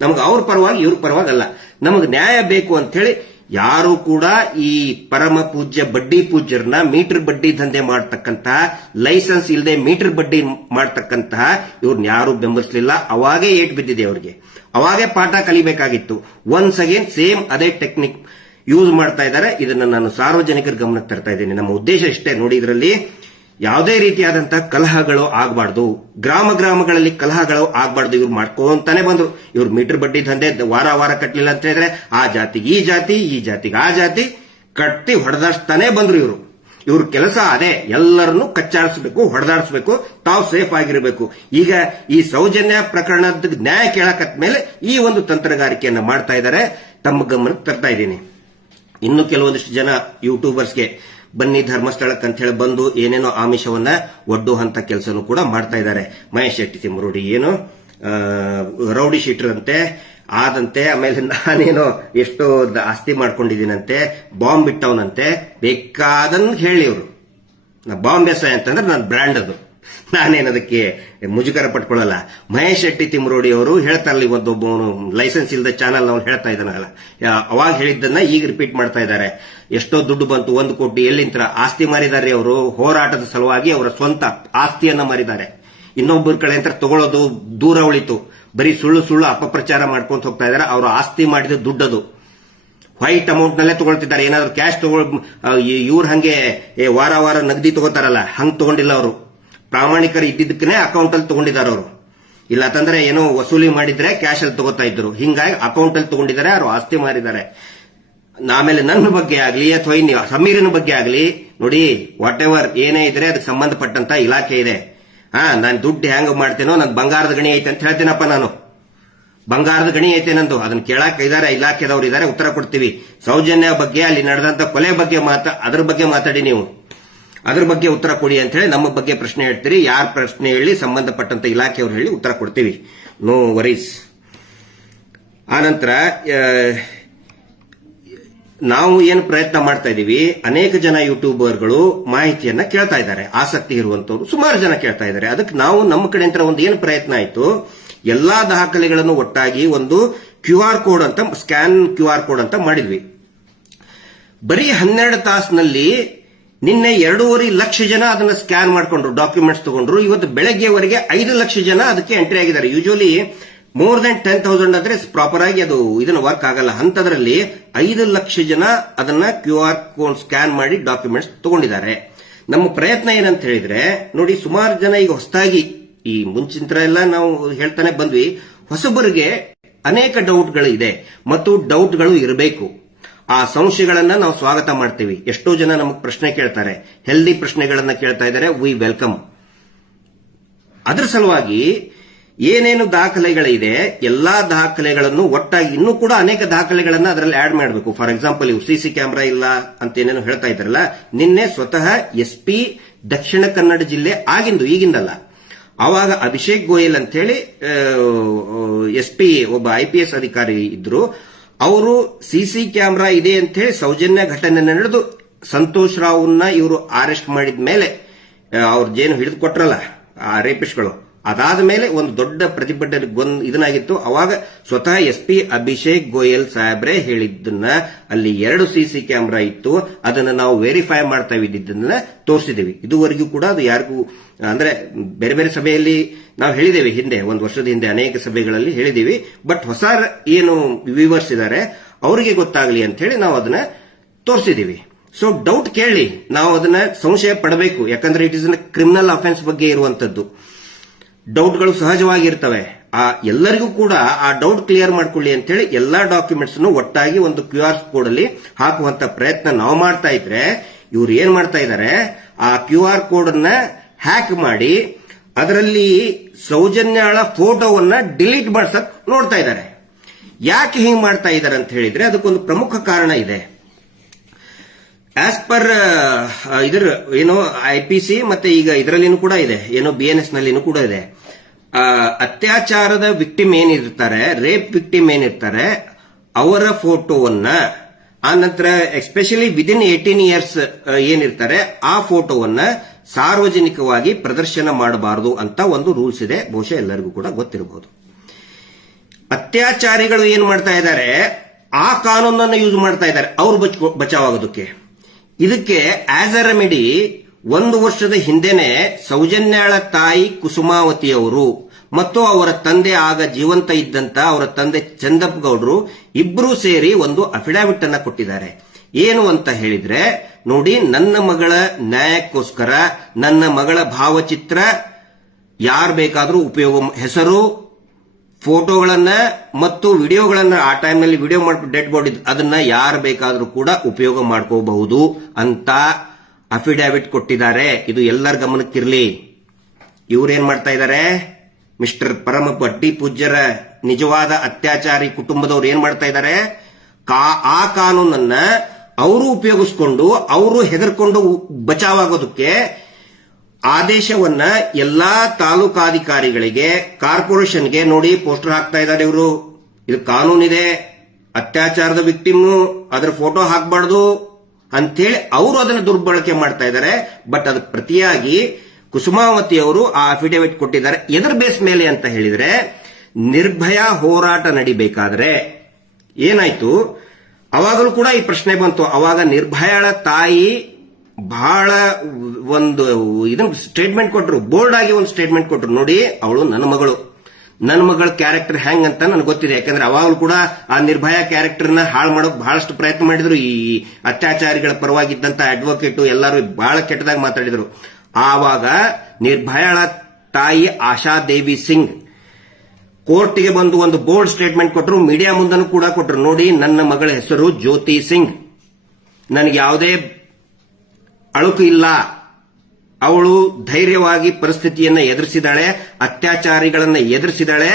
ನಮಗೆ ಅವ್ರ ಪರವಾಗಿ ಇವ್ರ ಪರವಾಗಲ್ಲ, ನಮಗೆ ನ್ಯಾಯ ಬೇಕು ಅಂತ ಹೇಳಿ ಯಾರು ಕೂಡ ಈ ಪರಮ ಪೂಜ್ಯ ಬಡ್ಡಿ ಪೂಜ್ಯರನ್ನ ಮೀಟರ್ ಬಡ್ಡಿ ದಂಧೆ ಮಾಡ್ತಕ್ಕಂತಹ, ಲೈಸೆನ್ಸ್ ಇಲ್ಲದೆ ಮೀಟರ್ ಬಡ್ಡಿ ಮಾಡ್ತಕ್ಕಂತಹ ಇವ್ರನ್ನ ಯಾರು ಬೆಂಬಲಿಸಲಿಲ್ಲ. ಅವಾಗೇ ಏಟ್ ಬಿದ್ದಿದೆ ಅವರಿಗೆ, ಅವಾಗೇ ಪಾಠ ಕಲಿಬೇಕಾಗಿತ್ತು. ಒನ್ಸ್ ಅಗೇನ್ ಸೇಮ್ ಅದೇ ಟೆಕ್ನಿಕ್ ಯೂಸ್ ಮಾಡ್ತಾ ಇದ್ದಾರೆ. ಇದನ್ನ ನಾನು ಸಾರ್ವಜನಿಕರ ಗಮನಕ್ಕೆ ತರ್ತಾ ಇದ್ದೀನಿ. ನಮ್ಮ ಉದ್ದೇಶ ಇಷ್ಟೇ ನೋಡಿ, ಇದರಲ್ಲಿ ಯಾವುದೇ ರೀತಿಯಾದಂತಹ ಕಲಹಗಳು ಆಗಬಾರ್ದು, ಗ್ರಾಮಗಳಲ್ಲಿ ಕಲಹಗಳು ಆಗಬಾರ್ದು. ಇವ್ರು ಮಾಡ್ಕೊಂತಾನೆ ಬಂದ್ರು. ಇವ್ರು ಮೀಟರ್ ಬಡ್ಡಿ ದಂಧೆ ವಾರ ಕಟ್ಟಲಿಲ್ಲ ಅಂತ ಹೇಳಿದ್ರೆ ಆ ಜಾತಿಗೆ ಈ ಜಾತಿ, ಈ ಜಾತಿಗೆ ಆ ಜಾತಿ ಕಟ್ಟಿ ಹೊಡೆದಾಡ್ತಾನೆ ಬಂದ್ರು. ಇವ್ರ ಕೆಲಸ ಅದೇ, ಎಲ್ಲರನ್ನು ಕಚ್ಚಾಡಿಸಬೇಕು, ಹೊಡೆದಾಡಿಸಬೇಕು, ತಾವು ಸೇಫ್ ಆಗಿರಬೇಕು. ಈಗ ಈ ಸೌಜನ್ಯ ಪ್ರಕರಣದ ನ್ಯಾಯ ಕೇಳಕತ್ ಮೇಲೆ ಈ ಒಂದು ತಂತ್ರಗಾರಿಕೆಯನ್ನ ಮಾಡ್ತಾ ಇದ್ದಾರೆ. ತಮ್ಮ ಗಮನಕ್ಕೆ ತರ್ತಾ ಇದ್ದೀನಿ. ಇನ್ನು ಕೆಲವೊಂದಿಷ್ಟು ಜನ ಯೂಟ್ಯೂಬರ್ಸ್ಗೆ ಬನ್ನಿ ಧರ್ಮಸ್ಥಳಕ್ಕೆ ಅಂತ ಹೇಳಿ ಬಂದು ಏನೇನೋ ಆಮಿಷವನ್ನ ಒಡ್ಡುವಂತ ಕೆಲಸನೂ ಕೂಡ ಮಾಡ್ತಾ ಇದ್ದಾರೆ. ಮಹೇಶ್ ಶೆಟ್ಟಿ ತಿಮ್ಮರೋಡಿ ಏನು ರೌಡಿ ಶೀಟರ್ ಅಂತೆ ಆದಂತೆ, ಆಮೇಲೆ ನಾನೇನೋ ಎಷ್ಟೋ ಆಸ್ತಿ ಮಾಡ್ಕೊಂಡಿದ್ದೀನಂತೆ, ಬಾಂಬ್ ಬಿಟ್ಟವನಂತೆ, ಬೇಕಾದನ್ ಹೇಳಿ ಇವರು. ಬಾಂಬ್ ಎಸ್ ಅಂತಂದ್ರೆ ನನ್ನ ಬ್ರ್ಯಾಂಡ್ ಅದು, ನಾನೇನದಕ್ಕೆ ಮುಜುಗರ ಪಟ್ಕೊಳ್ಳಲ್ಲ. ಮಹೇಶ್ ಶೆಟ್ಟಿ ತಿಮ್ಮರೋಡಿ ಅವರು ಹೇಳ್ತಾರಲ್ಲ, ಇವತ್ತೊಬ್ಬನು ಲೈಸೆನ್ಸ್ ಇಲ್ಲದ ಚಾನಲ್ ಅವ್ನು ಹೇಳ್ತಾ ಇದ್ದಾನಲ್ಲ, ಅವಾಗ ಹೇಳಿದ್ದನ್ನ ಈಗ ರಿಪೀಟ್ ಮಾಡ್ತಾ ಇದ್ದಾರೆ. ಎಷ್ಟೋ ದುಡ್ಡು ಬಂತು, 1 ಕೋಟಿ ಎಲ್ಲಿಂತ ಆಸ್ತಿ ಮಾರಿದ್ದಾರೆ ಅವರು. ಹೋರಾಟದ ಸಲುವಾಗಿ ಅವರ ಸ್ವಂತ ಆಸ್ತಿಯನ್ನ ಮಾರಿದ್ದಾರೆ. ಇನ್ನೊಬ್ಬರ ಕಡೆ ಅಂತ ತಗೊಳ್ಳೋದು ದೂರ ಉಳಿತು. ಬರೀ ಸುಳ್ಳು ಅಪಪ್ರಚಾರ ಮಾಡ್ಕೊಂತ ಹೋಗ್ತಾ ಇದ್ದಾರೆ. ಅವರು ಆಸ್ತಿ ಮಾಡಿದ ದುಡ್ಡದು ವೈಟ್ ಅಮೌಂಟ್ ನಲ್ಲೇ ತಗೊಳ್ತಿದ್ದಾರೆ. ಏನಾದ್ರು ಕ್ಯಾಶ್ ಇವ್ರು ಹಂಗೆ ವಾರ ನಗದಿ ತಗೋತಾರಲ್ಲ, ಹಂಗ್ ತಗೊಂಡಿಲ್ಲ ಅವರು. ಪ್ರಾಮಾಣಿಕರು ಇದ್ದಿದ್ದಕ್ಕೇ ಅಕೌಂಟ್ ಅಲ್ಲಿ ತಗೊಂಡಿದ್ದಾರೆ ಅವರು. ಇಲ್ಲ ಅಂತಂದ್ರೆ ಏನೋ ವಸೂಲಿ ಮಾಡಿದ್ರೆ ಕ್ಯಾಶ್ ಅಲ್ಲಿ ತಗೋತಾ ಇದ್ರು. ಹಿಂಗಾಗಿ ಅಕೌಂಟ್ ಅಲ್ಲಿ ತಗೊಂಡಿದ್ದಾರೆ, ಅವರು ಆಸ್ತಿ ಮಾರಿದ್ದಾರೆ. ಆಮೇಲೆ ನನ್ನ ಬಗ್ಗೆ ಆಗ್ಲಿ ಅಥವಾ ಸಮೀರನ ಬಗ್ಗೆ ಆಗ್ಲಿ ನೋಡಿ, ವಾಟ್ ಎವರ್ ಏನೇ ಇದ್ರೆ ಅದಕ್ಕೆ ಸಂಬಂಧಪಟ್ಟಂತ ಇಲಾಖೆ ಇದೆ. ನಾನು ದುಡ್ಡು ಹೆಂಗ್ ಮಾಡ್ತೇನೋ, ನನ್ ಬಂಗಾರದ ಗಣಿ ಐತೆ ಅಂತ ಹೇಳ್ತೇನಪ್ಪ. ನಾನು ಬಂಗಾರದ ಗಣಿ ಐತೆ ನಂದು, ಅದನ್ನ ಕೇಳಕ್ ಇದಾರೆ, ಇಲಾಖೆದವ್ರು ಇದಾರೆ, ಉತ್ತರ ಕೊಡ್ತೀವಿ. ಸೌಜನ್ಯ ಬಗ್ಗೆ, ಅಲ್ಲಿ ನಡೆದಂತ ಕೊಲೆ ಬಗ್ಗೆ ಅದ್ರ ಬಗ್ಗೆ ಮಾತಾಡಿ, ನೀವು ಅದ್ರ ಬಗ್ಗೆ ಉತ್ತರ ಕೊಡಿ ಅಂತ ಹೇಳಿ ನಮ್ಮ ಬಗ್ಗೆ ಪ್ರಶ್ನೆ ಹೇಳ್ತೀರಿ. ಯಾರ ಪ್ರಶ್ನೆ ಹೇಳಿ, ಸಂಬಂಧಪಟ್ಟಂತ ಇಲಾಖೆಯವ್ರು ಹೇಳಿ ಉತ್ತರ ಕೊಡ್ತೀವಿ. No worries. ಆನಂತರ ನಾವು ಏನು ಪ್ರಯತ್ನ ಮಾಡ್ತಾ ಇದೀವಿ, ಅನೇಕ ಜನ ಯೂಟ್ಯೂಬರ್ಗಳು ಮಾಹಿತಿಯನ್ನ ಕೇಳ್ತಾ ಇದ್ದಾರೆ, ಆಸಕ್ತಿ ಇರುವಂತವ್ರು ಸುಮಾರು ಜನ ಕೇಳ್ತಾ ಇದ್ದಾರೆ. ಅದಕ್ಕೆ ನಾವು ನಮ್ಮ ಕಡೆಯಿಂದ ಒಂದು ಏನು ಪ್ರಯತ್ನ ಆಯ್ತು, ಎಲ್ಲಾ ದಾಖಲೆಗಳನ್ನು ಒಟ್ಟಾಗಿ ಒಂದು QR ಕೋಡ್ ಅಂತ, ಸ್ಕ್ಯಾನ್ QR ಕೋಡ್ ಅಂತ ಮಾಡಿದ್ವಿ. ಬರೀ 12 ತಾಸಿನಲ್ಲಿ ನಿನ್ನೆ 2.5 ಲಕ್ಷ ಜನ ಅದನ್ನ ಸ್ಕ್ಯಾನ್ ಮಾಡ್ಕೊಂಡ್ರು, ಡಾಕ್ಯುಮೆಂಟ್ಸ್ ತಗೊಂಡ್ರು. ಇವತ್ತು ಬೆಳಗ್ಗೆವರೆಗೆ 5 ಲಕ್ಷ ಜನ ಅದಕ್ಕೆ ಎಂಟ್ರಿ ಆಗಿದ್ದಾರೆ. ಯೂಶುವಲಿ ಮೋರ್ ದನ್ 10,000 ಆದ್ರೆ ಪ್ರಾಪರ್ ಆಗಿ ಅದು ಇದನ್ನ ವರ್ಕ್ ಆಗಲ್ಲ. ಅಂತದ್ರಲ್ಲಿ 5 ಲಕ್ಷ ಜನ ಅದನ್ನ QR ಕೋಡ್ ಸ್ಕ್ಯಾನ್ ಮಾಡಿ ಡಾಕ್ಯುಮೆಂಟ್ಸ್ ತಗೊಂಡಿದ್ದಾರೆ. ನಮ್ಮ ಪ್ರಯತ್ನ ಏನಂತ ಹೇಳಿದ್ರೆ ನೋಡಿ, ಸುಮಾರು ಜನ ಈಗ ಹೊಸದಾಗಿ, ಈ ಮುಂಚಿನ ಎಲ್ಲ ನಾವು ಹೇಳ್ತಾನೆ ಬಂದ್ವಿ, ಹೊಸಬರಿಗೆ ಅನೇಕ ಡೌಟ್ಗಳು ಇದೆ ಮತ್ತು ಡೌಟ್ಗಳು ಇರಬೇಕು. ಆ ಸಂಶಯಗಳನ್ನ ನಾವು ಸ್ವಾಗತ ಮಾಡ್ತೀವಿ. ಎಷ್ಟೋ ಜನ ನಮಗೆ ಪ್ರಶ್ನೆ ಕೇಳ್ತಾರೆ, ಹೆಲ್ದಿ ಪ್ರಶ್ನೆಗಳನ್ನ ಕೇಳ್ತಾ ಇದ್ದಾರೆ, ವಿ ವೆಲ್ಕಮ್. ಅದರ ಸಲುವಾಗಿ ಏನೇನು ದಾಖಲೆಗಳಿದೆ ಎಲ್ಲಾ ದಾಖಲೆಗಳನ್ನು ಒಟ್ಟಾಗಿ, ಇನ್ನೂ ಕೂಡ ಅನೇಕ ದಾಖಲೆಗಳನ್ನ ಅದರಲ್ಲಿ ಆಡ್ ಮಾಡಬೇಕು. ಫಾರ್ ಎಕ್ಸಾಂಪಲ್, ಇವು ಸಿಸಿ ಕ್ಯಾಮೆರಾ ಇಲ್ಲ ಅಂತ ಏನೇನು ಹೇಳ್ತಾ ಇದ್ದಾರಲ್ಲ, ನಿನ್ನೆ ಸ್ವತಃ SP ದಕ್ಷಿಣ ಕನ್ನಡ ಜಿಲ್ಲೆ ಆಗಿಂದು, ಈಗಿಂದಲ್ಲ, ಆವಾಗ ಅಭಿಷೇಕ್ ಗೋಯಲ್ ಅಂತ ಹೇಳಿ SP ಒಬ್ಬ IPS ಅಧಿಕಾರಿ ಇದ್ರು. ಅವರು ಸಿಸಿ ಕ್ಯಾಮೆರಾ ಇದೆ ಅಂತ ಹೇಳಿ ಸೌಜನ್ಯ ಘಟನೆ ನಡೆದು ಸಂತೋಷ್ ರಾವ್ನ ಇವರು ಅರೆಸ್ಟ್ ಮಾಡಿದ ಮೇಲೆ, ಅವ್ರದ್ದೇನು ಹಿಡಿದು ಕೊಟ್ರಲ್ಲ ಆ ರೇಪಿಸ್ಟ್ಗಳು, ಅದಾದ ಮೇಲೆ ಒಂದು ದೊಡ್ಡ ಪ್ರತಿಭಟನೆ ಇದನ್ನಾಗಿತ್ತು. ಅವಾಗ ಸ್ವತಃ SP ಅಭಿಷೇಕ್ ಗೋಯಲ್ ಸಾಹೇಬ್ರೆ ಹೇಳಿದ್ದನ್ನ, ಅಲ್ಲಿ 2 ಸಿಸಿ ಕ್ಯಾಮೆರಾ ಇತ್ತು, ಅದನ್ನ ನಾವು ವೆರಿಫೈ ಮಾಡ್ತಾ ಇದ್ದಿದ್ದನ್ನ ತೋರಿಸಿದೀವಿ. ಇದುವರೆಗೂ ಕೂಡ ಅದು ಯಾರಿಗೂ, ಅಂದ್ರೆ ಬೇರೆ ಬೇರೆ ಸಭೆಯಲ್ಲಿ ನಾವು ಹೇಳಿದ್ದೇವೆ, ಹಿಂದೆ 1 ವರ್ಷದ ಹಿಂದೆ ಅನೇಕ ಸಭೆಗಳಲ್ಲಿ ಹೇಳಿದೀವಿ. ಬಟ್ ಹೊಸ ಏನು ವ್ಯೂವರ್ಸ್ ಇದ್ದಾರೆ ಅವರಿಗೆ ಗೊತ್ತಾಗಲಿ ಅಂತ ಹೇಳಿ ನಾವು ಅದನ್ನ ತೋರಿಸಿದೀವಿ. ಸೊ ಡೌಟ್ ಕೇಳಿ, ನಾವು ಅದನ್ನ ಸಂಶಯ ಪಡಬೇಕು. ಯಾಕಂದ್ರೆ ಇಟ್ ಇಸ್ ಕ್ರಿಮಿನಲ್ ಅಫೆನ್ಸ್ ಬಗ್ಗೆ ಇರುವಂತದ್ದು. ಡೌಟ್ಗಳು ಸಹಜವಾಗಿರ್ತವೆ. ಎಲ್ಲರಿಗೂ ಕೂಡ ಆ ಡೌಟ್ ಕ್ಲಿಯರ್ ಮಾಡ್ಕೊಳ್ಳಿ ಅಂತ ಹೇಳಿ ಎಲ್ಲಾ ಡಾಕ್ಯುಮೆಂಟ್ಸ್ ಒಟ್ಟಾಗಿ ಒಂದು QR ಕೋಡ್ ಅಲ್ಲಿ ಹಾಕುವಂತ ಪ್ರಯತ್ನ ನಾವು ಮಾಡ್ತಾ ಇದ್ರೆ, ಇವ್ರು ಏನ್ ಮಾಡ್ತಾ ಇದ್ದಾರೆ, ಆ QR ಕೋಡ್ ಅನ್ನ ಹ್ಯಾಕ್ ಮಾಡಿ ಅದರಲ್ಲಿ ಸೌಜನ್ಯಾಳ ಫೋಟೋವನ್ನ ಡಿಲೀಟ್ ಮಾಡ್ಸಕ್ ನೋಡ್ತಾ ಇದ್ದಾರೆ. ಯಾಕೆ ಹಿಂಗ್ ಮಾಡ್ತಾ ಇದ್ದಾರೆ ಅಂತ ಹೇಳಿದ್ರೆ ಅದಕ್ಕೊಂದು ಪ್ರಮುಖ ಕಾರಣ ಇದೆ. ಆಸ್ ಪರ್ ಇದರ ಏನೋ IPC ಮತ್ತೆ ಈಗ ಇದರಲ್ಲಿನೂ ಕೂಡ ಇದೆ, ಏನೋ BNS ನಲ್ಲಿನೂ ಕೂಡ ಇದೆ. ಅತ್ಯಾಚಾರದ ವಿಕ್ಟಿಮ್ ಏನಿರ್ತಾರೆ, ರೇಪ್ ವಿಕ್ಟಿಮ್ ಏನಿರ್ತಾರೆ, ಅವರ ಫೋಟೋವನ್ನ, ಆ ನಂತರ ಎಸ್ಪೆಷಲಿ ವಿದಿನ್ 18 ಇಯರ್ಸ್ ಏನಿರ್ತಾರೆ, ಆ ಫೋಟೋವನ್ನ ಸಾರ್ವಜನಿಕವಾಗಿ ಪ್ರದರ್ಶನ ಮಾಡಬಾರದು ಅಂತ ಒಂದು ರೂಲ್ಸ್ ಇದೆ. ಬಹುಶಃ ಎಲ್ಲರಿಗೂ ಕೂಡ ಗೊತ್ತಿರಬಹುದು. ಅತ್ಯಾಚಾರಿಗಳು ಏನ್ ಮಾಡ್ತಾ ಇದ್ದಾರೆ, ಆ ಕಾನೂನನ್ನು ಯೂಸ್ ಮಾಡ್ತಾ ಇದ್ದಾರೆ ಅವ್ರು ಬಚಾವಾಗೋದಕ್ಕೆ. ಇದಕ್ಕೆ ಆಸ್ ಅ ರೆಮಿಡಿ 1 ವರ್ಷದ ಹಿಂದೆನೆ ಸೌಜನ್ಯಾಳ ತಾಯಿ ಕುಸುಮಾವತಿಯವರು ಮತ್ತು ಅವರ ತಂದೆ, ಆಗ ಜೀವಂತ ಇದ್ದಂತ ಅವರ ತಂದೆ ಚಂದಪ್ಪ ಗೌಡ್ರು ಇಬ್ಬರೂ ಸೇರಿ ಒಂದು ಅಫಿಡವಿಟ್ ಅನ್ನ ಕೊಟ್ಟಿದ್ದಾರೆ. ಏನು ಅಂತ ಹೇಳಿದ್ರೆ, ನೋಡಿ, ನನ್ನ ಮಗಳ ನ್ಯಾಯಕ್ಕೋಸ್ಕರ ನನ್ನ ಮಗಳ ಭಾವಚಿತ್ರ ಯಾರು ಬೇಕಾದರೂ ಉಪಯೋಗ, ಹೆಸರು, ಫೋಟೋಗಳನ್ನ ಮತ್ತು ವಿಡಿಯೋಗಳನ್ನ, ಆ ಟೈಮ್ನಲ್ಲಿ ವಿಡಿಯೋ ಮಾಡಿ ಡೆಡ್ ಬಾಡಿ ಅದನ್ನ ಯಾರು ಬೇಕಾದರೂ ಕೂಡ ಉಪಯೋಗ ಮಾಡ್ಕೋಬಹುದು ಅಂತ ಅಫಿಡಾವಿಟ್ ಕೊಟ್ಟಿದ್ದಾರೆ. ಇದು ಎಲ್ಲರ ಗಮನಕ್ಕಿರಲಿ. ಇವ್ರೇನ್ ಮಾಡ್ತಾ ಇದ್ದಾರೆ, ಮಿಸ್ಟರ್ ಪರಮ ಪಟ್ಟಿ ಪೂಜ್ಯರ ನಿಜವಾದ ಅತ್ಯಾಚಾರಿ ಕುಟುಂಬದವ್ರು ಏನ್ ಮಾಡ್ತಾ ಇದ್ದಾರೆ, ಆ ಕಾನೂನನ್ನ ಅವರು ಉಪಯೋಗಿಸ್ಕೊಂಡು ಅವರು ಹೆದರ್ಕೊಂಡು ಬಚಾವಾಗೋದಕ್ಕೆ ಆದೇಶವನ್ನ ಎಲ್ಲಾ ತಾಲೂಕಾಧಿಕಾರಿಗಳಿಗೆ, ಕಾರ್ಪೊರೇಷನ್ಗೆ ನೋಡಿ ಪೋಸ್ಟರ್ ಹಾಕ್ತಾ ಇದ್ದಾರೆ. ಇವರು ಇದು ಕಾನೂನಿದೆ, ಅತ್ಯಾಚಾರದ ವಿಕ್ಟಿಮ್ ಅದರ ಫೋಟೋ ಹಾಕಬಾರ್ದು ಅಂತೇಳಿ ಅವರು ಅದನ್ನು ದುರ್ಬಳಕೆ ಮಾಡ್ತಾ ಇದ್ದಾರೆ. ಬಟ್ ಅದಕ್ಕೆ ಪ್ರತಿಯಾಗಿ ಕುಸುಮಾವತಿ ಅವರು ಆ ಅಫಿಡೇವಿಟ್ ಕೊಟ್ಟಿದ್ದಾರೆ. ಎದರ ಬೇಸ್ ಮೇಲೆ ಅಂತ ಹೇಳಿದ್ರೆ, ನಿರ್ಭಯ ಹೋರಾಟ ನಡಿಬೇಕಾದ್ರೆ ಏನಾಯ್ತು, ಅವಾಗಲೂ ಕೂಡ ಈ ಪ್ರಶ್ನೆ ಬಂತು. ಅವಾಗ ನಿರ್ಭಯಾಳ ತಾಯಿ ಬಹಳ ಒಂದು ಇದನ್ನ ಸ್ಟೇಟ್ಮೆಂಟ್ ಕೊಟ್ಟರು, ಬೋಲ್ಡ್ ಆಗಿ ಒಂದು ಸ್ಟೇಟ್ಮೆಂಟ್ ಕೊಟ್ಟರು. ನೋಡಿ, ಅವಳು ನನ್ನ ಮಗಳ ಕ್ಯಾರೆಕ್ಟರ್ ಹೆಂಗ್ ಅಂತ ನನಗೆ ಗೊತ್ತಿದೆ. ಯಾಕಂದ್ರೆ ಅವಾಗಲೂ ಕೂಡ ಆ ನಿರ್ಭಯ ಕ್ಯಾರೆಕ್ಟರ್ನ ಹಾಳು ಮಾಡೋಕೆ ಬಹಳಷ್ಟು ಪ್ರಯತ್ನ ಮಾಡಿದ್ರು. ಈ ಅತ್ಯಾಚಾರಿಗಳ ಪರವಾಗಿದ್ದಂತ ಅಡ್ವೊಕೇಟ್ ಎಲ್ಲರೂ ಬಹಳ ಕೆಟ್ಟದಾಗಿ ಮಾತಾಡಿದ್ರು. ಆವಾಗ ನಿರ್ಭಯಾಳ ತಾಯಿ ಆಶಾದೇವಿ ಸಿಂಗ್ ಕೋರ್ಟ್ಗೆ ಬಂದು ಒಂದು ಬೋಲ್ಡ್ ಸ್ಟೇಟ್ಮೆಂಟ್ ಕೊಟ್ಟರು. ಮೀಡಿಯಾ ಮುಂದನೂ ಕೂಡ ಕೊಟ್ಟರು. ನೋಡಿ, ನನ್ನ ಮಗಳ ಹೆಸರು ಜ್ಯೋತಿ ಸಿಂಗ್, ನನಗೆ ಯಾವುದೇ ಅಳುಕು ಇಲ್ಲ, ಅವಳು ಧೈರ್ಯವಾಗಿ ಪರಿಸ್ಥಿತಿಯನ್ನ ಎದುರಿಸಿದಾಳೆ, ಅತ್ಯಾಚಾರಿಗಳನ್ನ ಎದುರಿಸಿದಾಳೆ.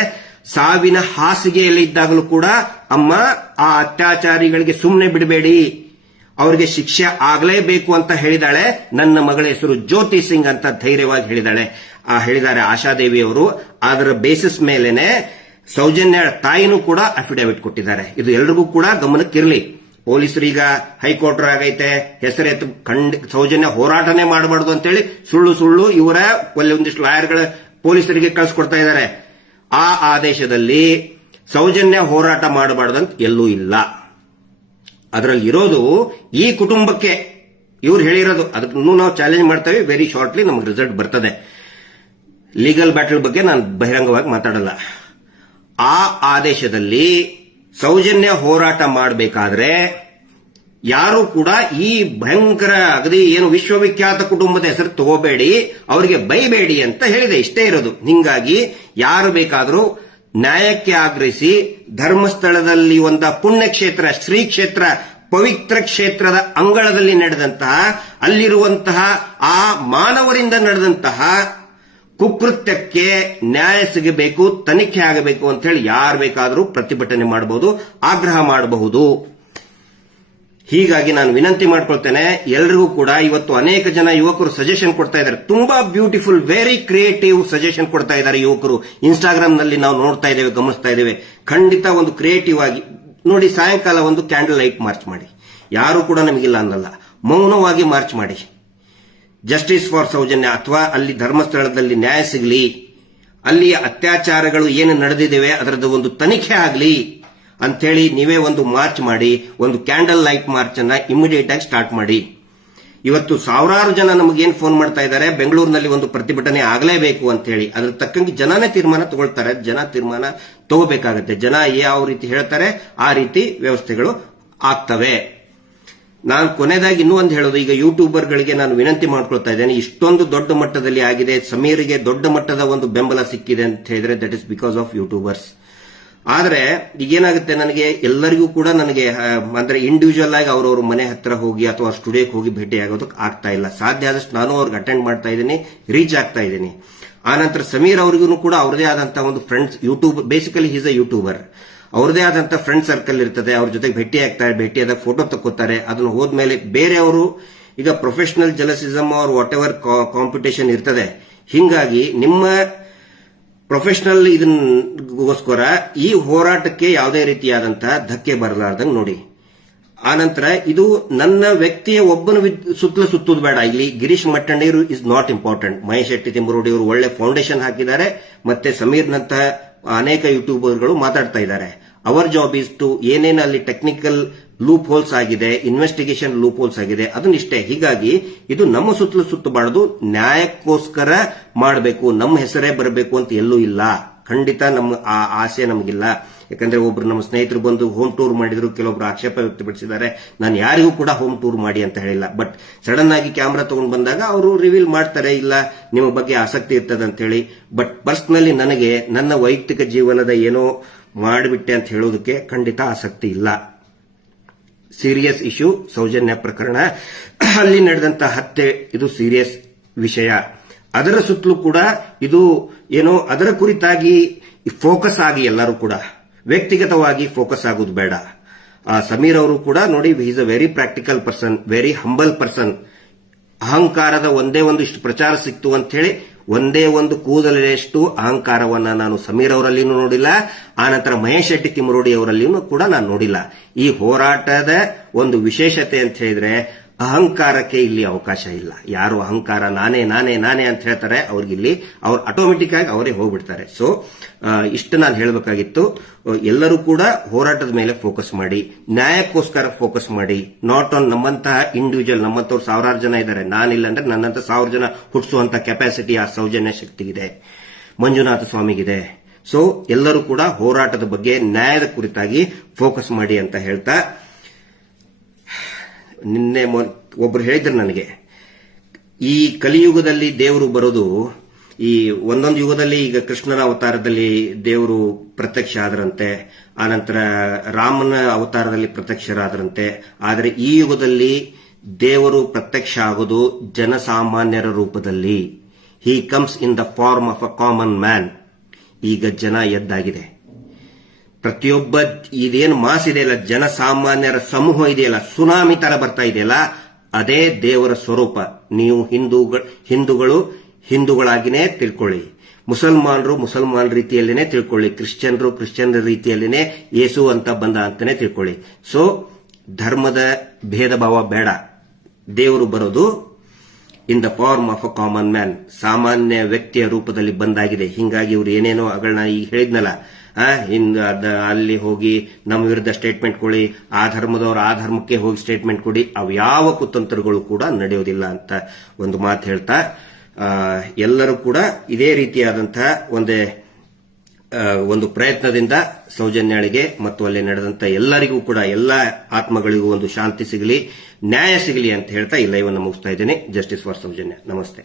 ಸಾವಿನ ಹಾಸಿಗೆಯಲ್ಲಿ ಇದ್ದಾಗಲೂ ಕೂಡ ಅಮ್ಮ, ಆ ಅತ್ಯಾಚಾರಿಗಳಿಗೆ ಸುಮ್ಮನೆ ಬಿಡಬೇಡಿ, ಅವರಿಗೆ ಶಿಕ್ಷೆ ಆಗಲೇಬೇಕು ಅಂತ ಹೇಳಿದಾಳೆ. ನನ್ನ ಮಗಳ ಹೆಸರು ಜ್ಯೋತಿ ಸಿಂಗ್ ಅಂತ ಧೈರ್ಯವಾಗಿ ಹೇಳಿದ್ದಾರೆ ಆಶಾದೇವಿ ಅವರು. ಅದರ ಬೇಸಿಸ್ ಮೇಲೆನೆ ಸೌಜನ್ಯ ತಾಯಿನೂ ಕೂಡ ಅಫಿಡೇವಿಟ್ ಕೊಟ್ಟಿದ್ದಾರೆ. ಇದು ಎಲ್ರಿಗೂ ಕೂಡ ಗಮನಕ್ಕಿರಲಿ. ಪೊಲೀಸರೀಗ ಹೈಕೋರ್ಟ್ ಆಗೈತೆ, ಹೆಸರೆತ್ತು ಸೌಜನ್ಯ ಹೋರಾಟನೇ ಮಾಡಬಾರ್ದು ಅಂತೇಳಿ ಸುಳ್ಳು ಇವರ ಒಂದಿಷ್ಟು ಲಾಯರ್ಗಳ ಪೊಲೀಸರಿಗೆ ಕಳಿಸ್ಕೊಡ್ತಾ ಇದ್ದಾರೆ. ಆ ಆದೇಶದಲ್ಲಿ ಸೌಜನ್ಯ ಹೋರಾಟ ಮಾಡಬಾರ್ದಂತ ಎಲ್ಲೂ ಇಲ್ಲ. ಅದರಲ್ಲಿ ಇರೋದು ಈ ಕುಟುಂಬಕ್ಕೆ ಇವ್ರು ಹೇಳಿರೋದು. ಅದನ್ನು ನಾವು ಚಾಲೆಂಜ್ ಮಾಡ್ತೇವೆ. ವೆರಿ ಶಾರ್ಟ್ಲಿ ನಮಗೆ ರಿಸಲ್ಟ್ ಬರ್ತದೆ. ಲೀಗಲ್ ಬ್ಯಾಟಲ್ ಬಗ್ಗೆ ನಾನು ಬಹಿರಂಗವಾಗಿ ಮಾತಾಡಲ್ಲ. ಆ ಆದೇಶದಲ್ಲಿ ಸೌಜನ್ಯ ಹೋರಾಟ ಮಾಡಬೇಕಾದ್ರೆ ಯಾರು ಕೂಡ ಈ ಭಯಂಕರ ಅಗದಿ ಏನು ವಿಶ್ವವಿಖ್ಯಾತ ಕುಟುಂಬದ ಹೆಸರು ತಗೋಬೇಡಿ, ಅವರಿಗೆ ಬೈಬೇಡಿ ಅಂತ ಹೇಳಿದೆ. ಇಷ್ಟೇ ಇರೋದು. ಹಿಂಗಾಗಿ ಯಾರು ಬೇಕಾದರೂ ನ್ಯಾಯಕ್ಕೆ ಆಗ್ರಹಿಸಿ ಧರ್ಮಸ್ಥಳದಲ್ಲಿ ಒಂದು ಪುಣ್ಯಕ್ಷೇತ್ರ, ಶ್ರೀ ಕ್ಷೇತ್ರ, ಪವಿತ್ರ ಕ್ಷೇತ್ರದ ಅಂಗಳದಲ್ಲಿ ನಡೆದಂತಹ, ಅಲ್ಲಿರುವಂತಹ ಆ ಮಾನವರಿಂದ ನಡೆದಂತಹ ಕುಕೃತ್ಯಕ್ಕೆ ನ್ಯಾಯ ಸಿಗಬೇಕು, ತನಿಖೆ ಆಗಬೇಕು ಅಂತ ಹೇಳಿ ಯಾರು ಬೇಕಾದರೂ ಪ್ರತಿಭಟನೆ ಮಾಡಬಹುದು, ಆಗ್ರಹ ಮಾಡಬಹುದು. ಹೀಗಾಗಿ ನಾನು ವಿನಂತಿ ಮಾಡ್ಕೊಳ್ತೇನೆ ಎಲ್ಲರಿಗೂ ಕೂಡ. ಇವತ್ತು ಅನೇಕ ಜನ ಯುವಕರು ಸಜೆಷನ್ ಕೊಡ್ತಾ ಇದ್ದಾರೆ. ತುಂಬಾ ಬ್ಯೂಟಿಫುಲ್, ವೆರಿ ಕ್ರಿಯೇಟಿವ್ ಸಜೆಷನ್ ಕೊಡ್ತಾ ಇದ್ದಾರೆ ಯುವಕರು. ಇನ್ಸ್ಟಾಗ್ರಾಮ್ ನಲ್ಲಿ ನಾವು ನೋಡ್ತಾ ಇದ್ದೇವೆ, ಗಮನಿಸ್ತಾ ಇದ್ದೇವೆ. ಖಂಡಿತ ಒಂದು ಕ್ರಿಯೇಟಿವ್ ಆಗಿ ನೋಡಿ, ಸಾಯಂಕಾಲ ಒಂದು ಕ್ಯಾಂಡಲ್ ಲೈಟ್ ಮಾರ್ಚ್ ಮಾಡಿ. ಯಾರು ಕೂಡ ನಮಗಿಲ್ಲ ಅನ್ನಲ್ಲ, ಮೌನವಾಗಿ ಮಾರ್ಚ್ ಮಾಡಿ. ಜಸ್ಟಿಸ್ ಫಾರ್ ಸೌಜನ್ಯ, ಅಥವಾ ಅಲ್ಲಿ ಧರ್ಮಸ್ಥಳದಲ್ಲಿ ನ್ಯಾಯ ಸಿಗಲಿ, ಅಲ್ಲಿ ಅತ್ಯಾಚಾರಗಳು ಏನು ನಡೆದಿದ್ದೇವೆ ಅದರದ್ದು ಒಂದು ತನಿಖೆ ಆಗಲಿ ಅಂಥೇಳಿ ನೀವೇ ಒಂದು ಮಾರ್ಚ್ ಮಾಡಿ, ಒಂದು ಕ್ಯಾಂಡಲ್ ಲೈಟ್ ಮಾರ್ಚ್ ಅನ್ನ ಇಮಿಡಿಯೇಟ್ ಆಗಿ ಸ್ಟಾರ್ಟ್ ಮಾಡಿ. ಇವತ್ತು ಸಾವಿರಾರು ಜನ ನಮಗೇನು ಫೋನ್ ಮಾಡ್ತಾ ಇದ್ದಾರೆ, ಬೆಂಗಳೂರಿನಲ್ಲಿ ಒಂದು ಪ್ರತಿಭಟನೆ ಆಗಲೇಬೇಕು ಅಂತ ಹೇಳಿ. ಅದ್ರ ತಕ್ಕಂಗೆ ಜನನೇ ತೀರ್ಮಾನ ತಗೊಳ್ತಾರೆ. ಜನ ತೀರ್ಮಾನ ತಗೋಬೇಕಾಗತ್ತೆ. ಜನ ಯಾವ ರೀತಿ ಹೇಳ್ತಾರೆ ಆ ರೀತಿ ವ್ಯವಸ್ಥೆಗಳು ಆಗ್ತವೆ. ನಾನು ಕೊನೆಯದಾಗಿ ಇನ್ನೂ ಒಂದು ಹೇಳೋದು, ಈಗ ಯೂಟ್ಯೂಬರ್ಗಳಿಗೆ ನಾನು ವಿನಂತಿ ಮಾಡ್ಕೊಳ್ತಾ ಇದ್ದೇನೆ. ಇಷ್ಟೊಂದು ದೊಡ್ಡ ಮಟ್ಟದಲ್ಲಿ ಆಗಿದೆ, ಸಮೀರ್ಗೆ ದೊಡ್ಡ ಮಟ್ಟದ ಒಂದು ಬೆಂಬಲ ಸಿಕ್ಕಿದೆ ಅಂತ ಹೇಳಿದ್ರೆ that is because of YouTubers. ಆದ್ರೆ ಈಗೇನಾಗುತ್ತೆ, ನನಗೆ ಎಲ್ಲರಿಗೂ ಕೂಡ ನನಗೆ ಅಂದ್ರೆ ಇಂಡಿವಿಜುವಲ್ ಆಗಿ ಅವ್ರವ್ರ ಮನೆ ಹತ್ರ ಹೋಗಿ ಅಥವಾ ಸ್ಟುಡಿಯೋಕ್ಕೆ ಹೋಗಿ ಭೇಟಿ ಆಗೋದಕ್ಕೆ ಆಗ್ತಾ ಇಲ್ಲ. ಸಾಧ್ಯ ಆದಷ್ಟು ನಾನು ಅವ್ರಿಗೆ ಅಟೆಂಡ್ ಮಾಡ್ತಾ ಇದ್ದೀನಿ, ರೀಚ್ ಆಗ್ತಾ ಇದ್ದೀನಿ. ಆನಂತರ ಸಮೀರ್ ಅವರಿಗೂ ಕೂಡ ಅವ್ರದೇ ಆದಂತಹ ಒಂದು friends, YouTube basically is a YouTuber, ಅವ್ರದೇ ಆದಂತಹ ಫ್ರೆಂಡ್ ಸರ್ಕಲ್ ಇರ್ತದೆ. ಅವ್ರ ಜೊತೆಗೆ ಭೇಟಿ ಆಗ್ತಾರೆ, ಭೇಟಿಯಾದಾಗ ಫೋಟೋ ತಕ್ಕೋತಾರೆ. ಅದನ್ನು ಹೋದ್ಮೇಲೆ ಬೇರೆಯವರು ಈಗ ಪ್ರೊಫೆಷನಲ್ ಜಲಸಿಸಮ್ ಅವ್ರ ವಾಟ್ ಎವರ್ ಕಾಂಪಿಟೇಷನ್ ಇರ್ತದೆ. ಹಿಂಗಾಗಿ ನಿಮ್ಮ ಪ್ರೊಫೆಷನಲ್ ಇದನ್ಗೋಸ್ಕರ ಈ ಹೋರಾಟಕ್ಕೆ ಯಾವುದೇ ರೀತಿಯಾದಂತಹ ಧಕ್ಕೆ ಬರಲಾರ್ದಂಗೆ ನೋಡಿ. ಆನಂತರ ಇದು ನನ್ನ ವ್ಯಕ್ತಿಯ ಒಬ್ಬನ ಸುತ್ತುದು ಬೇಡ. ಇಲ್ಲಿ Girish Mattanniru is not important. Mahesh Shetty Timarodi ಅವರು ಒಳ್ಳೆ ಫೌಂಡೇಶನ್ ಹಾಕಿದ್ದಾರೆ. ಮತ್ತೆ ಸಮೀರ್ನಂತಹ ಅನೇಕ ಯೂಟ್ಯೂಬರ್ಗಳು ಮಾತಾಡ್ತಾ ಇದ್ದಾರೆ. ಅವರ್ ಜಾಬ್ ಇಸ್ ಟು ಏನೇನು ಅಲ್ಲಿ ಟೆಕ್ನಿಕಲ್ ಲೂಪ್ ಹೋಲ್ಸ್ ಆಗಿದೆ, ಇನ್ವೆಸ್ಟಿಗೇಷನ್ ಲೂಪ್ ಹೋಲ್ಸ್ ಆಗಿದೆ, ಅದನ್ನಿಷ್ಟೇ. ಹೀಗಾಗಿ ಇದು ನಮ್ಮ ಸುತ್ತಬಾರದು, ನ್ಯಾಯಕ್ಕೋಸ್ಕರ ಮಾಡಬೇಕು. ನಮ್ಮ ಹೆಸರೇ ಬರಬೇಕು ಅಂತ ಎಲ್ಲೂ ಇಲ್ಲ. ಖಂಡಿತ ನಮ್ಮ ಆ ಆಸೆ ನಮಗಿಲ್ಲ. ಯಾಕಂದ್ರೆ ಒಬ್ರು ನಮ್ಮ ಸ್ನೇಹಿತರು ಬಂದು ಹೋಮ್ ಟೂರ್ ಮಾಡಿದ್ರು, ಕೆಲವೊಬ್ರು ಆಕ್ಷೇಪ ವ್ಯಕ್ತಪಡಿಸಿದ್ದಾರೆ. ನಾನು ಯಾರಿಗೂ ಕೂಡ ಹೋಮ್ ಟೂರ್ ಮಾಡಿ ಅಂತ ಹೇಳಿಲ್ಲ. ಬಟ್ ಸಡನ್ ಆಗಿ ಕ್ಯಾಮ್ರಾ ತಗೊಂಡು ಬಂದಾಗ ಅವರು ರಿವೀಲ್ ಮಾಡ್ತಾರೆ, ಇಲ್ಲ ನಿಮ್ಮ ಬಗ್ಗೆ ಆಸಕ್ತಿ ಇರ್ತದೆ ಅಂತ ಹೇಳಿ. ಬಟ್ ಪರ್ಸನಲಿ ನನಗೆ ನನ್ನ ವೈಯಕ್ತಿಕ ಜೀವನದ ಏನೋ ಮಾಡಿಬಿಟ್ಟೆ ಅಂತ ಹೇಳೋದಕ್ಕೆ ಖಂಡಿತ ಆಸಕ್ತಿ ಇಲ್ಲ. ಸೀರಿಯಸ್ ಇಶ್ಯೂ ಸೌಜನ್ಯ ಪ್ರಕರಣ, ಅಲ್ಲಿ ನಡೆದಂತ ಹತ್ಯೆ, ಇದು ಸೀರಿಯಸ್ ವಿಷಯ. ಅದರ ಸುತ್ತಲೂ ಕೂಡ ಇದು ಏನೋ ಅದರ ಕುರಿತಾಗಿ ಫೋಕಸ್ ಆಗಿ ಎಲ್ಲರೂ ಕೂಡ ವ್ಯಕ್ತಿಗತವಾಗಿ ಫೋಕಸ್ ಆಗೋದು ಬೇಡ. ಸಮೀರ್ ಅವರು ಕೂಡ ನೋಡಿ, is a very practical person, very humble person. ಅಹಂಕಾರದ ಒಂದೇ ಒಂದು ಇಷ್ಟು ಪ್ರಚಾರ ಸಿಕ್ತು ಅಂತ ಹೇಳಿ ಒಂದೇ ಒಂದು ಕೂದಲೆಷ್ಟು ಅಹಂಕಾರವನ್ನ ನಾನು ಸಮೀರ್ ಅವರಲ್ಲಿಯೂ ನೋಡಿಲ್ಲ, ಆನಂತರ ಮಹೇಶ್ ಶೆಟ್ಟಿ ತಿಮ್ಮರೋಡಿ ಅವರಲ್ಲಿಯೂ ಕೂಡ ನಾನು ನೋಡಿಲ್ಲ. ಈ ಹೋರಾಟದ ಒಂದು ವಿಶೇಷತೆ ಅಂತ ಹೇಳಿದ್ರೆ ಅಹಂಕಾರಕ್ಕೆ ಇಲ್ಲಿ ಅವಕಾಶ ಇಲ್ಲ. ಯಾರು ಅಹಂಕಾರ ನಾನೇ ನಾನೇ ನಾನೇ ಅಂತ ಹೇಳ್ತಾರೆ, ಅವ್ರಿಗಿಲ್ಲಿ ಅವ್ರು ಆಟೋಮೆಟಿಕ್ ಆಗಿ ಅವರೇ ಹೋಗ್ಬಿಡ್ತಾರೆ. ಸೊ ಇಷ್ಟು ನಾನು ಹೇಳಬೇಕಾಗಿತ್ತು. ಎಲ್ಲರೂ ಕೂಡ ಹೋರಾಟದ ಮೇಲೆ ಫೋಕಸ್ ಮಾಡಿ, ನ್ಯಾಯಕ್ಕೋಸ್ಕರ ಫೋಕಸ್ ಮಾಡಿ, ನಾಟ್ ಆನ್ ನಮ್ಮಂತಹ ಇಂಡಿವಿಜುವಲ್. ನಮ್ಮಂತವ್ರು ಸಾವಿರಾರು ಜನ ಇದ್ದಾರೆ, ನಾನಿಲ್ಲ ಅಂದ್ರೆ ನನ್ನಂತ 1000 ಜನ ಹುಟ್ಟಿಸುವಂತ ಕೆಪಾಸಿಟಿ ಆ ಸೌಜನ್ಯ ಶಕ್ತಿಗಿದೆ, ಮಂಜುನಾಥ ಸ್ವಾಮಿಗಿದೆ. ಸೊ ಎಲ್ಲರೂ ಕೂಡ ಹೋರಾಟದ ಬಗ್ಗೆ ನ್ಯಾಯದ ಕುರಿತಾಗಿ ಫೋಕಸ್ ಮಾಡಿ ಅಂತ ಹೇಳ್ತಾ, ನಿನ್ನೆ ಒಬ್ರು ಹೇಳಿದ್ರು ನನಗೆ, ಈ ಕಲಿಯುಗದಲ್ಲಿ ದೇವರು ಬರೋದು, ಈ ಒಂದೊಂದು ಯುಗದಲ್ಲಿ ಈಗ ಕೃಷ್ಣನ ಅವತಾರದಲ್ಲಿ ದೇವರು ಪ್ರತ್ಯಕ್ಷ ಆದ್ರಂತೆ, ಆನಂತರ ರಾಮನ ಅವತಾರದಲ್ಲಿ ಪ್ರತ್ಯಕ್ಷರಾದ್ರಂತೆ. ಆದರೆ ಈ ಯುಗದಲ್ಲಿ ದೇವರು ಪ್ರತ್ಯಕ್ಷ ಆಗೋದು ಜನಸಾಮಾನ್ಯರ ರೂಪದಲ್ಲಿ. He comes in the form of a common man. ಈಗ ಜನ ಎದ್ದಾಗಿದೆ. ಪ್ರತಿಯೊಬ್ಬ ಇದೇನು ಮಾಸ್ ಇದೆಯಲ್ಲ, ಜನಸಾಮಾನ್ಯರ ಸಮೂಹ ಇದೆಯಲ್ಲ, ಸುನಾಮಿ ತರ ಬರ್ತಾ ಇದೆಯಲ್ಲ, ಅದೇ ದೇವರ ಸ್ವರೂಪ. ನೀವು ಹಿಂದೂಗಳು ಹಿಂದೂಗಳಾಗಿನೇ ತಿಳ್ಕೊಳ್ಳಿ, ಮುಸಲ್ಮಾನರು ಮುಸಲ್ಮಾನ್ ರೀತಿಯಲ್ಲಿನೇ ತಿಳ್ಕೊಳ್ಳಿ, ಕ್ರಿಶ್ಚಿಯನ್ರು ಕ್ರಿಶ್ಚಿಯನ್ ರೀತಿಯಲ್ಲಿನೇ ಯೇಸು ಅಂತ ಬಂದ ಅಂತಾನೆ ತಿಳ್ಕೊಳ್ಳಿ. ಸೊ ಧರ್ಮದ ಭೇದ ಭಾವ ಬೇಡ. ದೇವರು ಬರೋದು in the form of a common man, ಸಾಮಾನ್ಯ ವ್ಯಕ್ತಿಯ ರೂಪದಲ್ಲಿ ಬಂದಾಗಿದೆ. ಹಿಂಗಾಗಿ ಇವ್ರು ಏನೇನೋ ಅಗಳನ್ನ ಈಗ ಹೇಳಿದ್ನಲ್ಲ, ಅಲ್ಲಿ ಹೋಗಿ ನಮ್ಮ ವಿರುದ್ಧ ಸ್ಟೇಟ್ಮೆಂಟ್ ಕೊಡಿ, ಆ ಧರ್ಮದವರು ಆ ಧರ್ಮಕ್ಕೆ ಹೋಗಿ ಸ್ಟೇಟ್ಮೆಂಟ್ ಕೊಡಿ, ಅವು ಯಾವ ಕುತಂತ್ರಗಳು ಕೂಡ ನಡೆಯೋದಿಲ್ಲ ಅಂತ ಒಂದು ಮಾತು ಹೇಳ್ತಾ, ಎಲ್ಲರೂ ಕೂಡ ಇದೇ ರೀತಿಯಾದಂತಹ ಒಂದು ಪ್ರಯತ್ನದಿಂದ ಸೌಜನ್ಯಳಿಗೆ ಮತ್ತು ಅಲ್ಲಿ ನಡೆದಂತ ಎಲ್ಲರಿಗೂ ಕೂಡ, ಎಲ್ಲ ಆತ್ಮಗಳಿಗೂ ಒಂದು ಶಾಂತಿ ಸಿಗಲಿ, ನ್ಯಾಯ ಸಿಗಲಿ ಅಂತ ಹೇಳ್ತಾ ಈ ಲೈವ್ ಅನ್ನು ಮುಗಿಸ್ತಾ ಇದ್ದೇನೆ. Justice for Soujanya. ನಮಸ್ತೆ.